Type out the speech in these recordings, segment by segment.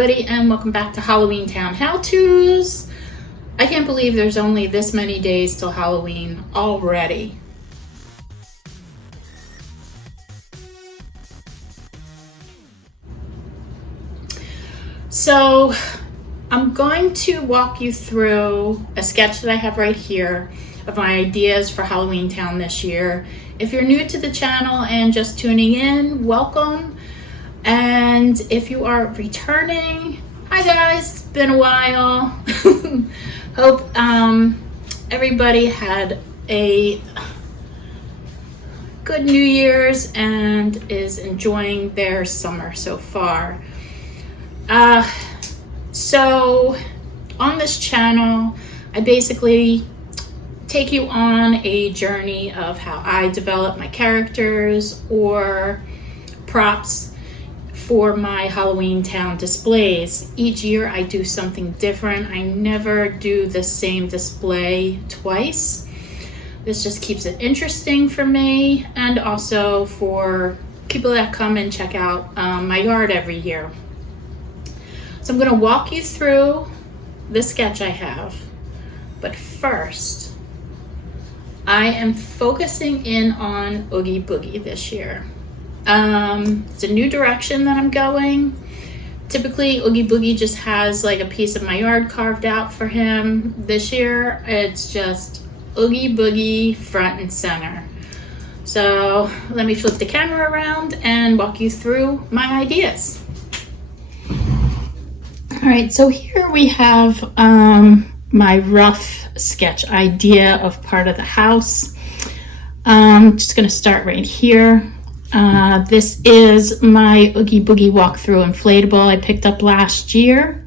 everybody, and welcome back to Halloween Town How-Tos. I can't believe there's only this many days till Halloween already. So I'm going to walk you through a sketch that I have right here of my ideas for Halloween Town this year. If you're new to the channel and just tuning in, welcome. And if you are returning, hi guys, it's been a while. Hope everybody had a good New Year's and is enjoying their summer so far. So on this channel, I basically take you on a journey of how I develop my characters or props for my Halloween Town displays. Each year I do something different. I never do the same display twice. This just keeps it interesting for me and also for people that come and check out my yard every year. So I'm going to walk you through the sketch I have, but first I am focusing in on Oogie Boogie this year. It's a new direction that I'm going. Typically Oogie Boogie just has like a piece of my yard carved out for him. This year it's just Oogie Boogie front and center. So let me flip the camera around and walk you through my ideas. All right, so here we have my rough sketch idea of part of the house. I'm just gonna start right here. This is my Oogie Boogie walkthrough inflatable I picked up last year.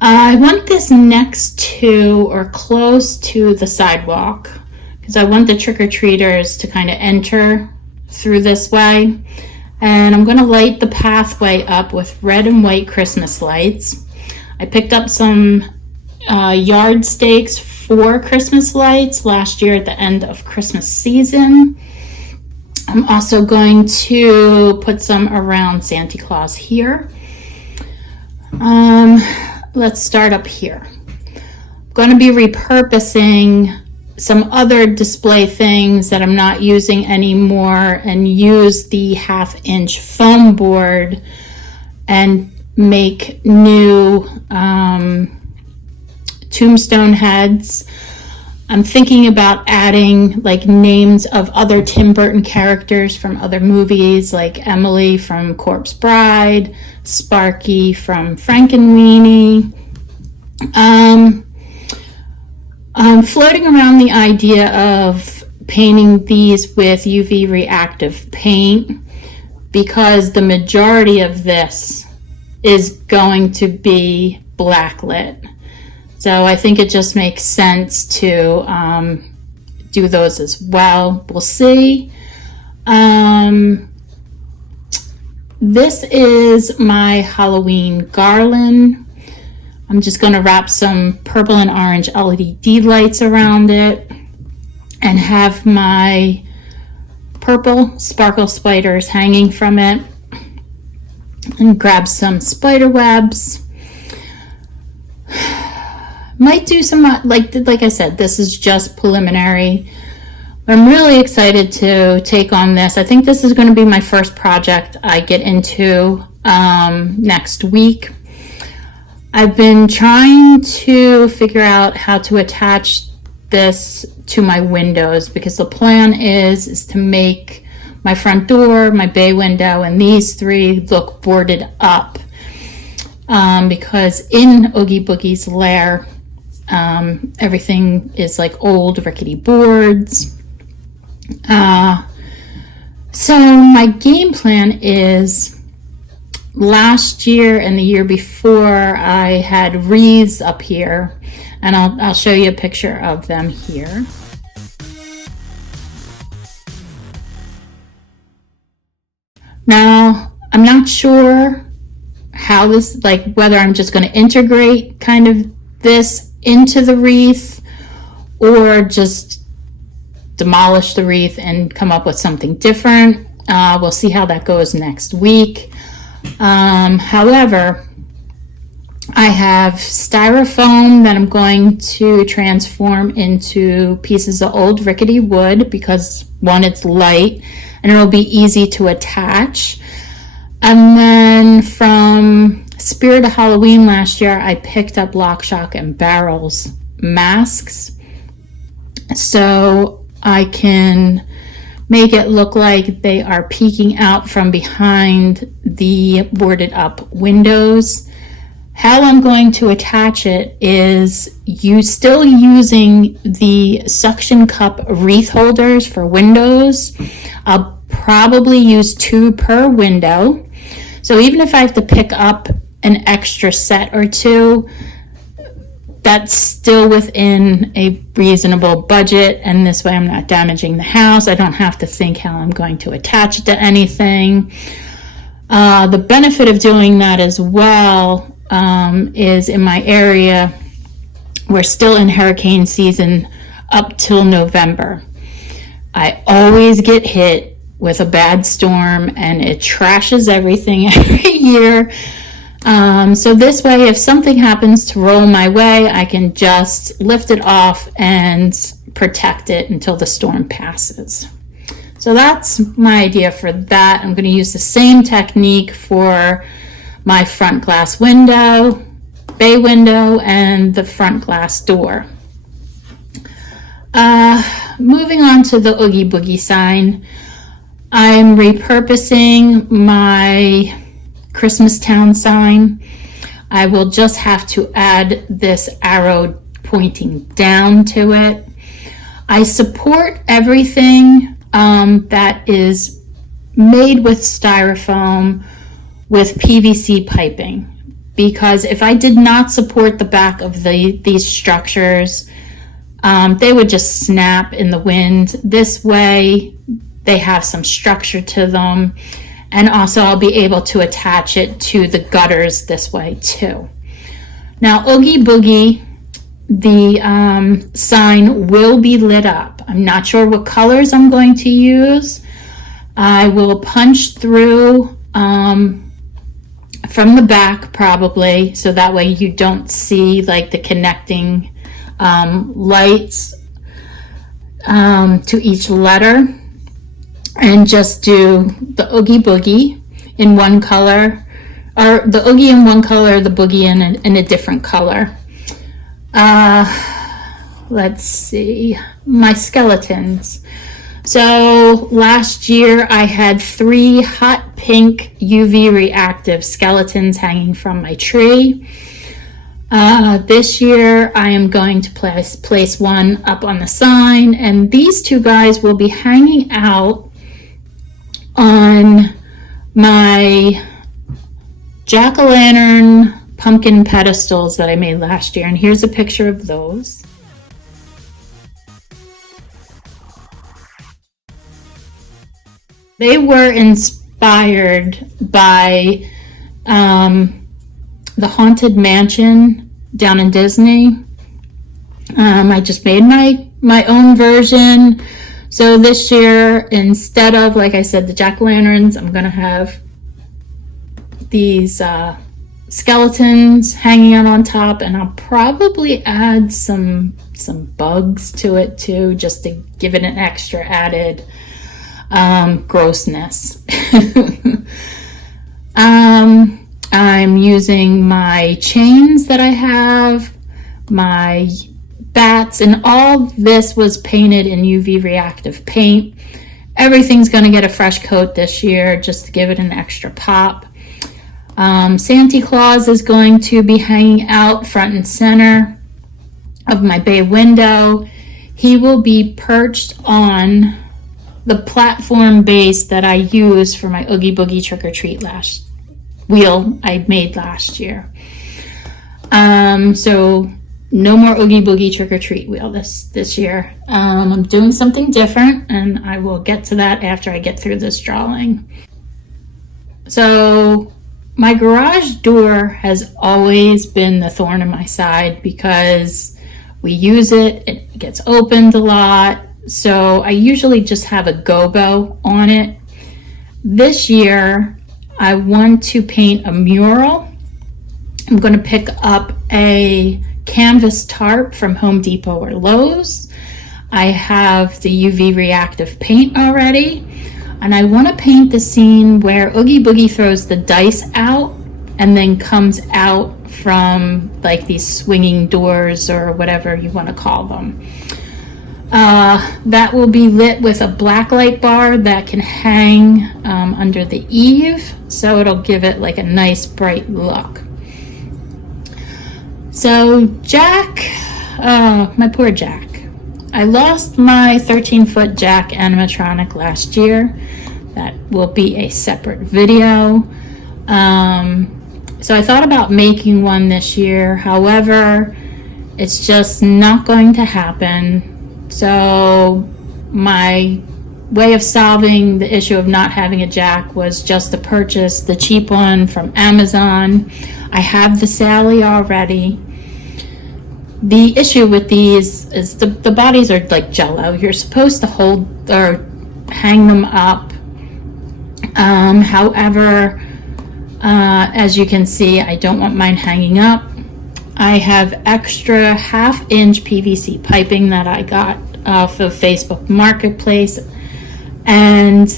I want this next to or close to the sidewalk because I want the trick-or-treaters to kind of enter through this way. And I'm going to light the pathway up with red and white Christmas lights. I picked up some yard stakes for Christmas lights last year at the end of Christmas season. I'm also going to put some around Santa Claus here. Let's start up here. I'm going to be repurposing some other display things that I'm not using anymore and use the 1/2-inch foam board and make new tombstone heads. I'm thinking about adding like names of other Tim Burton characters from other movies, like Emily from Corpse Bride, Sparky from Frankenweenie. I'm floating around the idea of painting these with UV reactive paint because the majority of this is going to be blacklit. So I think it just makes sense to do those as well. We'll see. This is my Halloween garland. I'm just going to wrap some purple and orange LED lights around it and have my purple sparkle spiders hanging from it and grab some spider webs. Might do some, like I said, this is just preliminary. I'm really excited to take on this. I think this is going to be my first project I get into next week. I've been trying to figure out how to attach this to my windows because the plan is to make my front door, my bay window, and these three look boarded up because in Oogie Boogie's lair, everything is like old rickety boards. So my game plan is last year and the year before I had wreaths up here, and I'll show you a picture of them here. Now I'm not sure how this, like whether I'm just going to integrate kind of this into the wreath or just demolish the wreath and come up with something different. We'll see how that goes next week. However, I have styrofoam that I'm going to transform into pieces of old rickety wood because, one, it's light and it'll be easy to attach. And then from Spirit of Halloween last year, I picked up Lock, Shock, and Barrel's masks so I can make it look like they are peeking out from behind the boarded up windows. How I'm going to attach it is still using the suction cup wreath holders for windows. I'll probably use 2 per window. So even if I have to pick up an extra set or 2, that's still within a reasonable budget, and this way I'm not damaging the house. I don't have to think how I'm going to attach it to anything. The benefit of doing that as well is in my area, we're still in hurricane season up till November. I always get hit with a bad storm and it trashes everything every year. So this way, if something happens to roll my way, I can just lift it off and protect it until the storm passes. So that's my idea for that. I'm going to use the same technique for my front glass window, bay window, and the front glass door. Moving on to the Oogie Boogie sign, I'm repurposing my Christmas Town sign. I will just have to add this arrow pointing down to it. I support everything that is made with styrofoam with PVC piping, because if I did not support the back of these structures, they would just snap in the wind. This way they have some structure to them, and also I'll be able to attach it to the gutters this way too. Now Oogie Boogie, the sign will be lit up. I'm not sure what colors I'm going to use. I will punch through from the back probably, so that way you don't see like the connecting lights to each letter, and just do the Oogie Boogie in one color, or the Oogie in one color, the Boogie in a different color. Let's see, my skeletons. So last year I had 3 hot pink UV reactive skeletons hanging from my tree. This year I am going to place one up on the sign, and these 2 guys will be hanging out on my jack-o'-lantern pumpkin pedestals that I made last year, and here's a picture of those. They were inspired by the Haunted Mansion down in Disney. I just made my own version. So this year, instead of, like I said, the jack-o'-lanterns, I'm going to have these skeletons hanging out on top, and I'll probably add some bugs to it too, just to give it an extra added grossness. I'm using my chains that I have, my bats, and all this was painted in UV reactive paint. Everything's going to get a fresh coat this year just to give it an extra pop. Santa Claus is going to be hanging out front and center of my bay window. He will be perched on the platform base that I used for my Oogie Boogie Trick or Treat wheel I made last year. So no more Oogie Boogie Trick or Treat wheel this year. I'm doing something different, and I will get to that after I get through this drawing. So my garage door has always been the thorn in my side because we use it, it gets opened a lot. So I usually just have a gobo on it. This year, I want to paint a mural, I'm going to pick up a canvas tarp from Home Depot or Lowe's. I have the UV reactive paint already, and I want to paint the scene where Oogie Boogie throws the dice out and then comes out from like these swinging doors or whatever you want to call them. That will be lit with a black light bar that can hang under the eave, so it'll give it like a nice bright look. So Jack, my poor Jack. I lost my 13-foot Jack animatronic last year. That will be a separate video. So I thought about making one this year. However, it's just not going to happen. So my way of solving the issue of not having a Jack was just to purchase the cheap one from Amazon. I have the Sally already. The issue with these is the bodies are like Jello. You're supposed to hold or hang them up. However, as you can see, I don't want mine hanging up. I have extra 1/2-inch PVC piping that I got off of Facebook Marketplace, and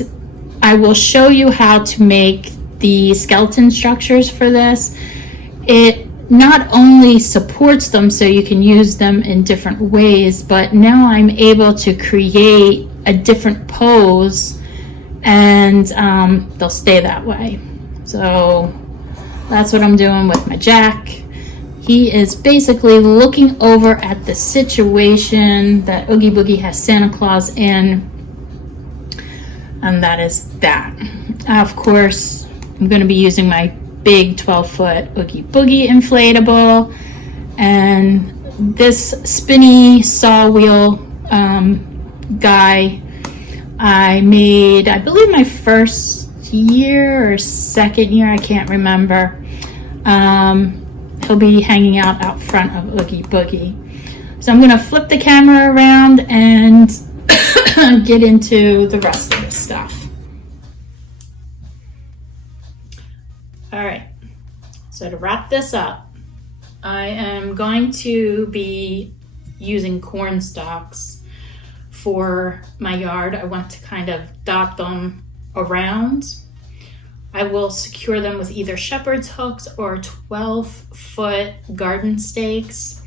I will show you how to make the skeleton structures for this. It not only supports them so you can use them in different ways, but now I'm able to create a different pose, and they'll stay that way. So that's what I'm doing with my Jack. He is basically looking over at the situation that Oogie Boogie has Santa Claus in, and that is that. Of course, I'm going to be using my big 12-foot Oogie Boogie inflatable, and this spinny saw wheel guy I made, I believe, my first year or second year, I can't remember. He'll be hanging out front of Oogie Boogie. So I'm going to flip the camera around and get into the rest of this stuff. All right, so to wrap this up, I am going to be using corn stalks for my yard. I want to kind of dot them around. I will secure them with either shepherd's hooks or 12-foot garden stakes.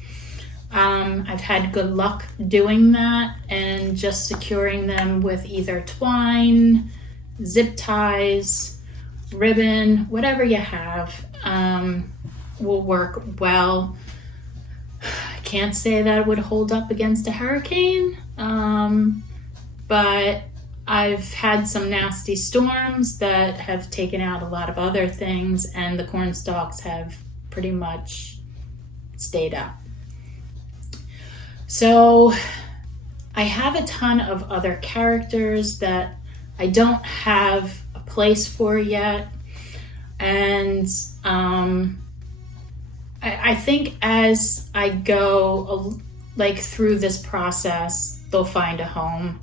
I've had good luck doing that and just securing them with either twine, zip ties, ribbon, whatever you have will work well. I can't say that it would hold up against a hurricane, but I've had some nasty storms that have taken out a lot of other things, and the corn stalks have pretty much stayed up. So I have a ton of other characters that I don't have a place for yet, and I think as I go like through this process, they'll find a home.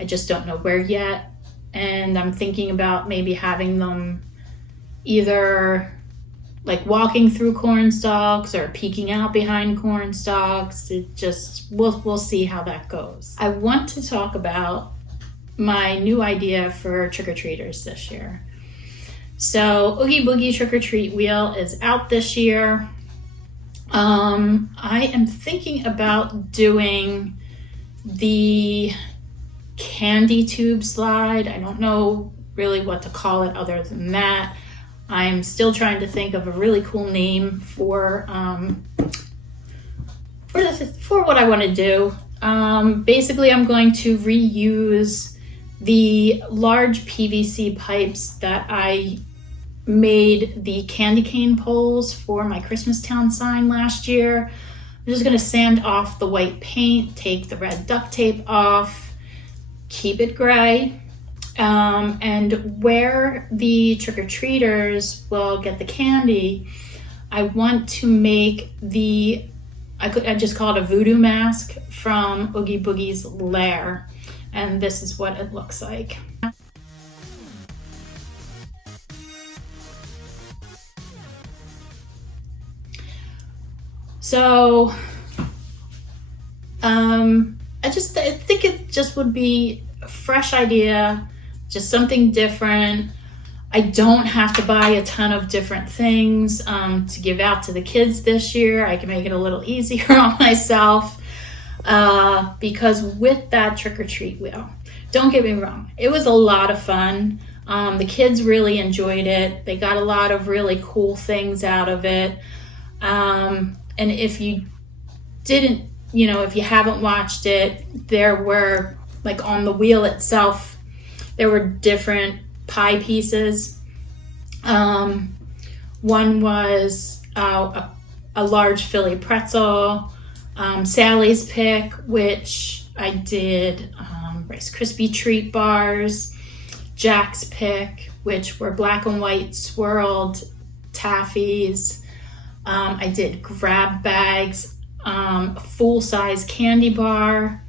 I just don't know where yet, and I'm thinking about maybe having them either like walking through corn stalks or peeking out behind corn stalks. It just, we'll see how that goes. I want to talk about my new idea for trick-or-treaters this year. So Oogie Boogie Trick-or-Treat Wheel is out this year. I am thinking about doing the candy tube slide. I don't know really what to call it other than that. I'm still trying to think of a really cool name for what I want to do. Basically, I'm going to reuse the large PVC pipes that I made the candy cane poles for my Christmas Town sign last year. I'm just going to sand off the white paint, take the red duct tape off, keep it gray, and where the trick-or-treaters will get the candy, I want to make I just call it a voodoo mask from Oogie Boogie's lair, and this is what it looks like. So I think it just would be a fresh idea, just something different. I don't have to buy a ton of different things to give out to the kids this year. I can make it a little easier on myself because with that trick-or-treat wheel, don't get me wrong, it was a lot of fun. The kids really enjoyed it. They got a lot of really cool things out of it. And if you didn't, if you haven't watched it, there were, like, on the wheel itself, there were different pie pieces. One was a large Philly pretzel, Sally's pick, which I did Rice Krispie treat bars, Jack's pick, which were black and white swirled taffies. I did grab bags, a full-size candy bar,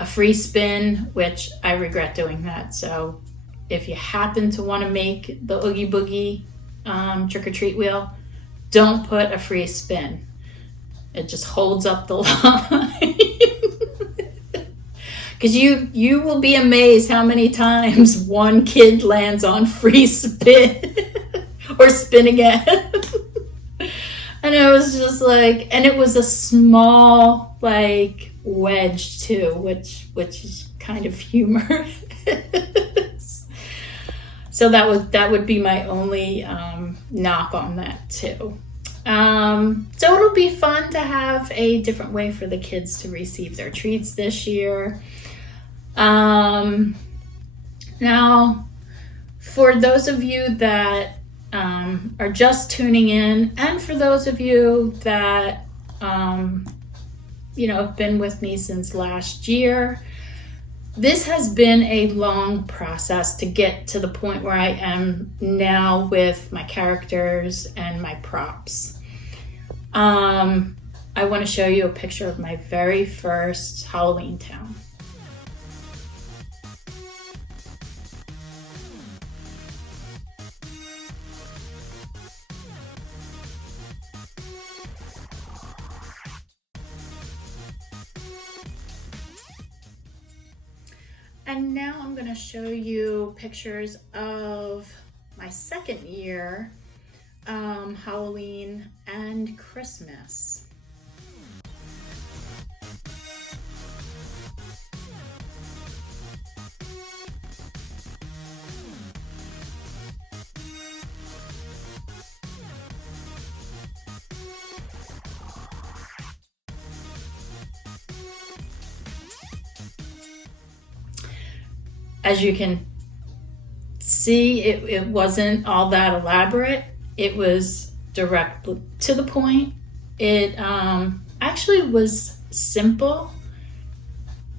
a free spin, which I regret doing that. So if you happen to want to make the Oogie Boogie trick-or-treat wheel, don't put a free spin. It just holds up the line. Because you will be amazed how many times one kid lands on free spin or spin again. And it was just like, and it was a small, like, wedge too, which is kind of humorous. So that would be my only knock on that too. So it'll be fun to have a different way for the kids to receive their treats this year. Now, for those of you that are just tuning in, and for those of you that have been with me since last year, this has been a long process to get to the point where I am now with my characters and my props. I want to show you a picture of my very first Halloween town. And now I'm going to show you pictures of my second year, Halloween and Christmas. As you can see, it wasn't all that elaborate. It was direct to the point. It actually was simple.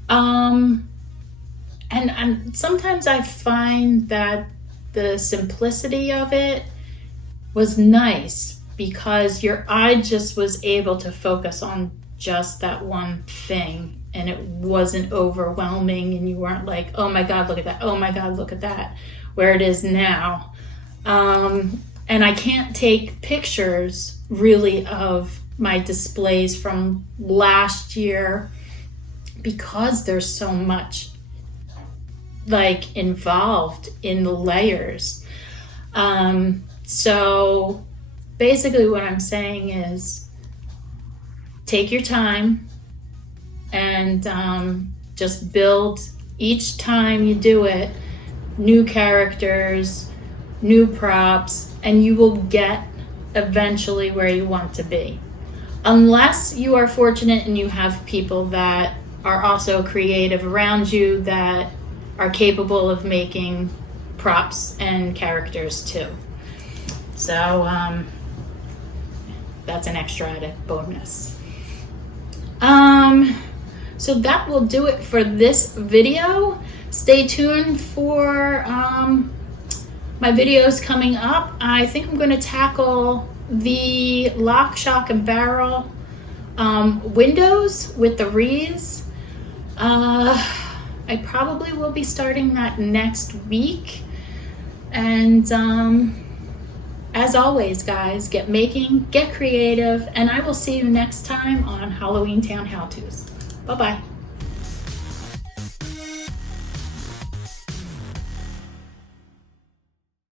And sometimes I find that the simplicity of it was nice because your eye just was able to focus on just that one thing. And it wasn't overwhelming and you weren't like, oh my God, look at that. Oh my God, look at that. Where it is now. And I can't take pictures really of my displays from last year because there's so much like involved in the layers. So basically what I'm saying is take your time and just build each time you do it, new characters, new props, and you will get eventually where you want to be. Unless you are fortunate and you have people that are also creative around you that are capable of making props and characters too. So that's an extra added bonus. So that will do it for this video. Stay tuned for my videos coming up. I think I'm going to tackle the lock, shock, and barrel windows with the wreaths. I probably will be starting that next week. And As always, guys, get making, get creative, and I will see you next time on Halloween Town How To's. Bye-bye.